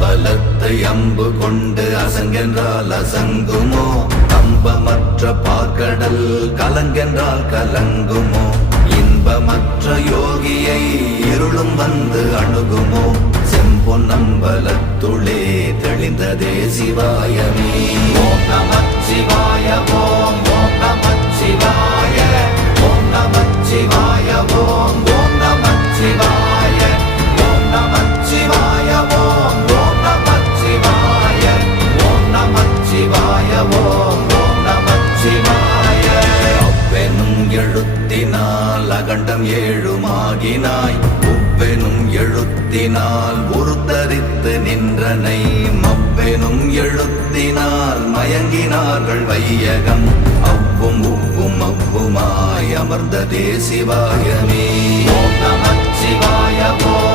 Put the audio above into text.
அம்பலத்தை அம்பு கொண்டு அசங்கென்றால் அசங்குமோ? கம்பமற்ற பார்க்கடல் கலங்கென்றால் கலங்குமோ? இன்பமற்ற யோகியை இருளும் வந்து அணுகுமோ? செம்பொன்னம்பலத்துளே தெளிந்ததே சிவாயமே. ஓம் நமச்சிவாய ஓம் ஓம் நமச்சிவாய ஓம் நமச்சிவாய ஓம் ஓம் நமச்சிவாய ஓம் நமச்சிவாய ஓம் ஓம் நமச்சிவாய ஓம் நமச்சிவாய ஓம் ஓம் நமச்சிவாய. அவ்வெனும் எழுத்தினால் அகண்டம் ஏழுமாகினாய், உவ்வெனும் எழுத்தினால் உருத்தரித்து நின்றனை, மவ்வெனும் எழுத்தினால் மயங்கினார்கள் வையகம், அவ்வும் உவ்வும் அவ்வுமாய் அமர்ந்ததே சிவாயமே. ஓம் நமச்சிவாய ஓம்